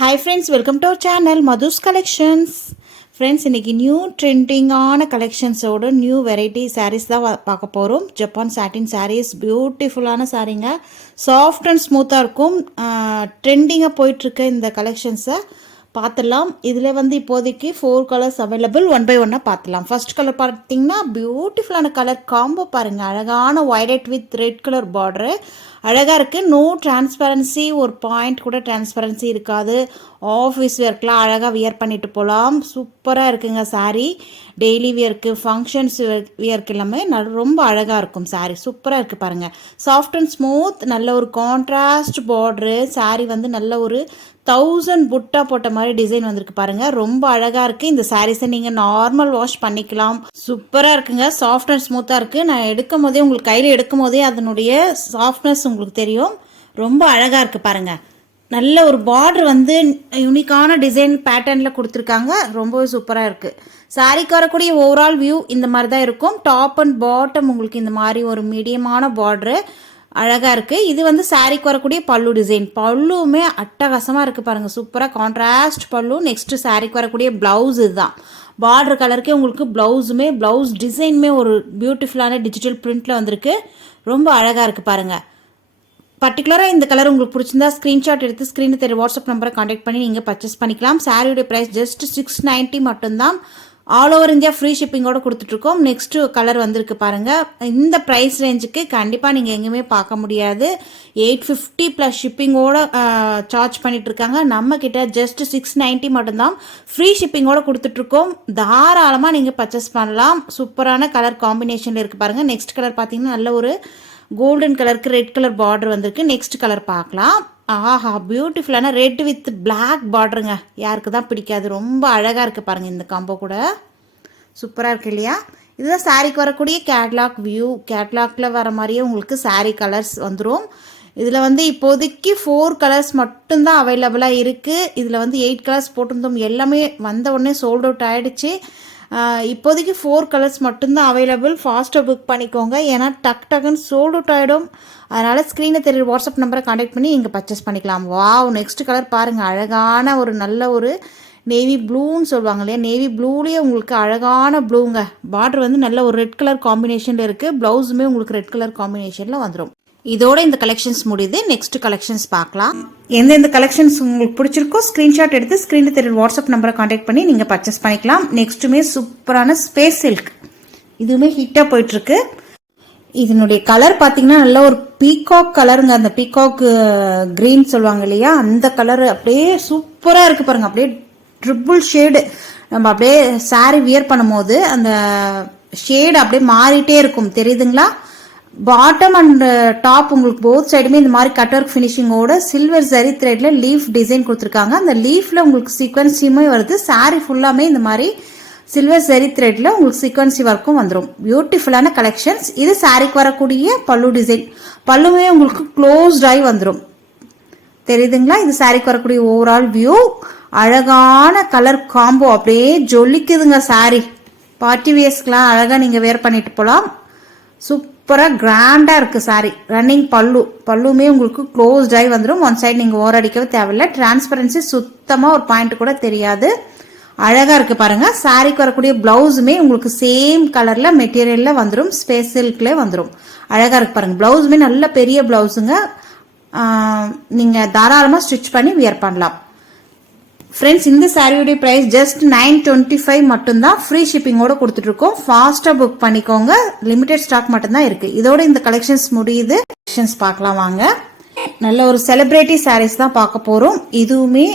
Hi friends, welcome to our channel Madhu's Collections. Friends, இன்னைக்கு new ட்ரெண்டிங்கான கலெக்ஷன்ஸோட new variety saris தான் பார்க்க போகிறோம். ஜப்பான் சாட்டின் சாரீஸ், பியூட்டிஃபுல்லான சாரீங்க, சாஃப்ட் அண்ட் ஸ்மூத்தாக இருக்கும். ட்ரெண்டிங்காக போயிட்டுருக்க இந்த கலெக்ஷன்ஸை பார்த்துடலாம். இதில் வந்து இப்போதைக்கு 4 கலர்ஸ் அவைலபிள். 1 by 1 பார்த்துடலாம். ஃபர்ஸ்ட் கலர் பார்த்தீங்கன்னா பியூட்டிஃபுல்லான கலர் காம்போ பாருங்கள். அழகான violet with red colour border அழகாக இருக்குது. நோ டிரான்ஸ்பரன்சி, ஒரு பாயிண்ட் கூட டிரான்ஸ்பரன்சி இருக்காது. ஆஃபீஸ் ஒர்க்லாம் அழகாக வியர் பண்ணிட்டு போகலாம். சூப்பராக இருக்குங்க சாரீ. டெய்லி வியர்க்கு, ஃபங்க்ஷன்ஸ் வியர்க்கு எல்லாமே ரொம்ப அழகாக இருக்கும் சாரீ. சூப்பராக இருக்குது பாருங்கள். சாஃப்ட் அண்ட் ஸ்மூத், நல்ல ஒரு கான்ட்ராஸ்ட் பார்டரு. சாரீ வந்து நல்ல ஒரு 1000 புட்டா போட்ட மாதிரி டிசைன் வந்திருக்கு பாருங்கள். ரொம்ப அழகாக இருக்குது. இந்த சாரீஸை நீங்கள் நார்மல் வாஷ் பண்ணிக்கலாம். சூப்பராக இருக்குங்க. சாஃப்ட் அண்ட் ஸ்மூத்தாக இருக்குது. நான் எடுக்கும் போதே, உங்களுக்கு கையில் எடுக்கும் போதே அதனுடைய சாஃப்ட்னஸ் உங்களுக்கு தெரியும். ரொம்ப அழகாக இருக்குது பாருங்கள். நல்ல ஒரு பார்டர் வந்து யூனிக்கான டிசைன் பேட்டர்னில் கொடுத்துருக்காங்க. ரொம்பவே சூப்பராக இருக்குது. சாரீக்கு வரக்கூடிய ஓவரால் வியூ இந்த மாதிரி தான் இருக்கும். டாப் அண்ட் பாட்டம் உங்களுக்கு இந்த மாதிரி ஒரு மீடியமான பார்டரு அழகாக இருக்குது. இது வந்து சாரீக்கு வரக்கூடிய பல்லு டிசைன். பல்லுமே அட்டகாசமாக இருக்குது பாருங்கள். சூப்பராக கான்ட்ராஸ்ட் பல்லு. நெக்ஸ்ட்டு சாரீக்கு வரக்கூடிய ப்ளவுஸ் இதுதான். பார்டர் கலருக்கே உங்களுக்கு ப்ளவுஸ் டிசைனுமே ஒரு பியூட்டிஃபுல்லான டிஜிட்டல் பிரிண்டில் வந்திருக்கு. ரொம்ப அழகாக இருக்குது பாருங்கள். பர்டிகுலராக இந்த கலர் உங்களுக்கு பிடிச்சிருந்தா ஸ்க்ரீன்ஷாட் எடுத்து ஸ்க்ரீனில் தெரிய வாட்ஸ்அப் நம்பரை காண்டாக்ட் பண்ணி நீங்கள் பர்ச்சேஸ் பண்ணிக்கலாம். சாரியோடைய ப்ரைஸ் ஜஸ்ட் 690 மட்டும்தான். ஆல் ஓவர் இந்தியா ஃப்ரீ ஷிப்பிங்கோடு கொடுத்துட்ருக்கோம். நெக்ஸ்ட்டு கலர் வந்திருக்கு பாருங்கள். இந்த ப்ரைஸ் ரேஞ்சுக்கு கண்டிப்பாக நீங்கள் எங்கேயுமே பார்க்க முடியாது. 850 ப்ளஸ் ஷிப்பிங்கோடு சார்ஜ் பண்ணிகிட்ருக்காங்க. நம்மக்கிட்ட ஜஸ்ட் 690 மட்டும்தான் ஃப்ரீ ஷிப்பிங்கோடு கொடுத்துட்ருக்கோம். தாராளமாக நீங்கள் பர்ச்சேஸ் பண்ணலாம். சூப்பரான கலர் காம்பினேஷனில் இருக்குது பாருங்கள். நெக்ஸ்ட் கலர் பார்த்தீங்கன்னா நல்ல ஒரு கோல்டன் கலருக்கு ரெட் கலர் பார்டர் வந்திருக்கு. நெக்ஸ்ட் கலர் பார்க்கலாம். ஆஹா, பியூட்டிஃபுல்லான ரெட் வித் பிளாக் பார்டருங்க. யாருக்கு தான் பிடிக்காது. ரொம்ப அழகாக இருக்குது பாருங்கள். இந்த காம்போ கூட சூப்பராக இருக்குது இல்லையா? இதுதான் சாரீக்கு வரக்கூடிய கேட்லாக் வியூ. கேட்லாக்ல வர மாதிரியே உங்களுக்கு சாரீ கலர்ஸ் வந்துடும். இதில் வந்து இப்போதைக்கு 4 கலர்ஸ் மட்டும்தான் அவைலபிளாக இருக்குது. இதில் வந்து 8 கலர்ஸ் போட்டிருந்தோம். எல்லாமே வந்த உடனே சோல்ட் அவுட் ஆகிடுச்சு. இப்போதைக்கு 4 கலர்ஸ் மட்டும்தான் அவைலபிள். ஃபாஸ்ட்டாக புக் பண்ணிக்கோங்க, ஏன்னா டக்குன்னு சோல்ட் அவுட் ஆகிடும். அதனால் ஸ்க்ரீனில் தெரியுற வாட்ஸ்அப் நம்பரை காண்டாக்ட் பண்ணி நீங்கள் பர்ச்சேஸ் பண்ணிக்கலாம். வாவ், நெக்ஸ்ட் கலர் பாருங்கள். அழகான ஒரு நல்ல ஒரு நேவி ப்ளூன்னு சொல்லுவாங்க இல்லையா? நேவி ப்ளூலேயே உங்களுக்கு அழகான ப்ளூங்க. பார்டர் வந்து நல்ல ஒரு ரெட் கலர் காம்பினேஷனில் இருக்குது. ப்ளவுஸுமே உங்களுக்கு ரெட் கலர் காம்பினேஷனில் வந்துடும். இதோட இந்த கலெக்ஷன்ஸ் முடியுது. நெக்ஸ்ட் கலெக்ஷன்ஸ் பார்க்கலாம். எந்தெந்த கலெக்ஷன்ஸ் உங்களுக்கு பிடிச்சிருக்கோ ஸ்க்ரீன்ஷாட் எடுத்து ஸ்க்ரீனில் தெரியுற வாட்ஸ்அப் நம்பரை காண்டாக்ட் பண்ணி நீங்கள் பர்ச்சேஸ் பண்ணிக்கலாம். நெக்ஸ்ட்டுமே சூப்பரான ஸ்பேஸ் சில்க், இதுவுமே ஹிட்டாக போயிட்டுருக்கு. இதனுடைய கலர் பார்த்தீங்கன்னா நல்ல ஒரு பீகாக் கலருங்க. அந்த பீகாக் கிரீன் சொல்லுவாங்க இல்லையா? அந்த கலர் அப்படியே சூப்பராக இருக்குது பாருங்கள். அப்படியே ட்ரிபிள் ஷேடு. நம்ம அப்படியே சாரி வியர் பண்ணும் போது அந்த ஷேடு அப்படியே மாறிட்டே இருக்கும். தெரியுதுங்களா? பாட்டம் அண்ட் டாப் உங்களுக்கு போத் சைடுமே இந்த மாதிரி கட் ஒர்க் ஃபினிஷிங்கோட சில்வர் ஜரி த்ரெட்ல லீஃப் டிசைன் கொடுத்துருக்காங்க. அந்த லீஃப்ல உங்களுக்கு சீக்வன்சியுமே வருது. சாரி ஃபுல்லாமே இந்த மாதிரி சில்வர் ஜரி த்ரெட்ல உங்களுக்கு சீக்வன்சி ஒர்க்கும் வந்துடும். பியூட்டிஃபுல்லான கலெக்ஷன்ஸ். இது சாரிக்கு வரக்கூடிய பல்லு டிசைன். பல்லுமே உங்களுக்கு க்ளோஸ்ட் ஆகி வந்துடும். தெரியுதுங்களா? இது சாரிக்கு வரக்கூடிய ஓவரால் வியூ. அழகான கலர் காம்போ அப்படியே ஜொலிக்குதுங்க. சாரி பார்ட்டி வியர்ஸ்க்கெலாம் அழகாக நீங்கள் வேர் பண்ணிட்டு போகலாம். சூப்பராக கிராண்டாக இருக்குது சாரி. ரன்னிங் பல்லுமே உங்களுக்கு க்ளோஸ்ட் ஆகி வந்துடும். ஒன் சைடு நீங்கள் ஓர அடிக்கவே தேவையில்லை. டிரான்ஸ்பரன்சி சுத்தமாக ஒரு பாயிண்ட் கூட தெரியாது. அழகாக இருக்குது பாருங்கள். சாரிக்கு வரக்கூடிய ப்ளவுஸுமே உங்களுக்கு சேம் கலரில் மெட்டீரியலில் வந்துடும். ஸ்பேஸ் சில்க்லேயே வந்துடும். அழகாக இருக்குது பாருங்கள். ப்ளவுஸுமே நல்ல பெரிய ப்ளவுஸுங்க. நீங்கள் தாராளமாக ஸ்டிச் பண்ணி வியர் பண்ணலாம். ஃப்ரெண்ட்ஸ், இந்த சாரியோடைய ப்ரைஸ் ஜஸ்ட் 925 மட்டும்தான். ஃப்ரீ ஷிப்பிங்கோட கொடுத்துட்ருக்கோம். ஃபாஸ்ட்டாக புக் பண்ணிக்கோங்க. லிமிடெட் ஸ்டாக் மட்டும்தான் இருக்குது. இதோட இந்த கலெக்ஷன்ஸ் முடியுது. கலெக்ஷன்ஸ் பார்க்கலாம் வாங்க. நல்ல ஒரு செலிப்ரிட்டி சாரீஸ் தான் பார்க்க போகிறோம். இதுவுமே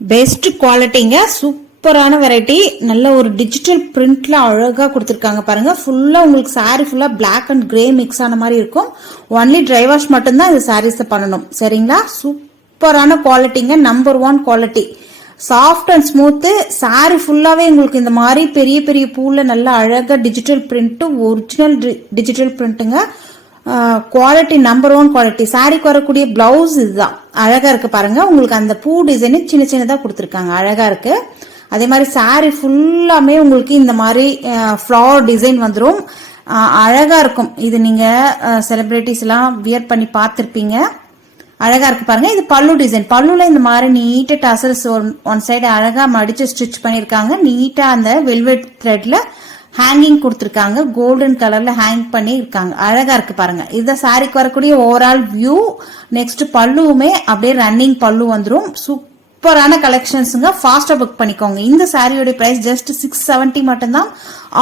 பெஸ்ட் குவாலிட்டிங்க. சூப்பரான வெரைட்டி. நல்ல ஒரு டிஜிட்டல் பிரிண்ட்ல அழகாக கொடுத்துருக்காங்க பாருங்க. ஃபுல்லாக உங்களுக்கு சாரி ஃபுல்லாக பிளாக் அண்ட் கிரே மிக்ஸ் ஆன மாதிரி இருக்கும். ஒன்லி ட்ரை வாஷ் மட்டும்தான் இந்த சாரீஸை பண்ணணும். சரிங்களா? சூப்பரான குவாலிட்டிங்க. Number 1 quality. Soft and smooth. Sari ஃபுல்லாகவே உங்களுக்கு இந்த மாதிரி பெரிய பெரிய பூவில் நல்ல அழகாக டிஜிட்டல் பிரிண்ட்டு, ஒரிஜினல் டிஜிட்டல் பிரிண்ட்டுங்க. Quality number 1 quality. சாரிக்கு வரக்கூடிய பிளவுஸ் இதுதான். அழகாக இருக்குது பாருங்கள். உங்களுக்கு அந்த பூ டிசைனு சின்ன சின்னதாக கொடுத்துருக்காங்க. அழகாக இருக்குது. அதே மாதிரி சாரி ஃபுல்லாமே உங்களுக்கு இந்த மாதிரி ஃப்ளவர் டிசைன் வந்துடும். அழகாக இருக்கும். இது நீங்கள் செலிப்ரிட்டிஸ் எல்லாம் வியர் பண்ணி பார்த்துருப்பீங்க. அழகா இருக்கு பாருங்க. இது பல்லு டிசைன். பல்லுல இந்த மாதிரி நீட்டா டசல்ஸ் ஒன் சைடு அழகா மடிச்சு ஸ்டிச் பண்ணிருக்காங்க. நீட்டா அந்த வெல்வெட் த்ரெட்ல ஹேங்கிங் கொடுத்துருக்காங்க. கோல்டன் கலர்ல ஹேங் பண்ணி இருக்காங்க. அழகா இருக்கு பாருங்க. இந்த சாரிக்கு வரக்கூடிய ஓவரால் வியூ. நெக்ஸ்ட் பல்லுவுமே அப்படியே ரன்னிங் பல்லு வந்துடும். சூப்பரான கலெக்ஷன்ஸுங்க. ஃபாஸ்டா புக் பண்ணிக்கோங்க. இந்த சாரியோட பிரைஸ் ஜஸ்ட் 670 மட்டும்தான்.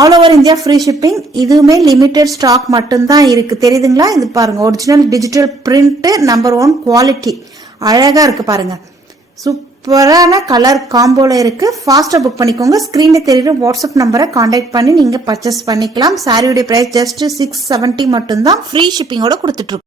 All over India free shipping. இதுவுமே லிமிடெட் ஸ்டாக் மட்டும்தான் இருக்கு. தெரியுதுங்களா? இது பாருங்க, original digital print number 1 quality. அழகா இருக்கு பாருங்க. சூப்பரான கலர் காம்போல இருக்கு. ஃபாஸ்டா புக் பண்ணிக்கோங்க. ஸ்கிரீன்ல தெரியுற வாட்ஸ்அப் நம்பரை கான்டாக்ட் பண்ணி நீங்க பர்ச்சேஸ் பண்ணிக்கலாம். சாரியோட பிரைஸ் ஜஸ்ட் 670 மட்டும்தான். ஃப்ரீ ஷிப்பிங்கோட கொடுத்துட்டு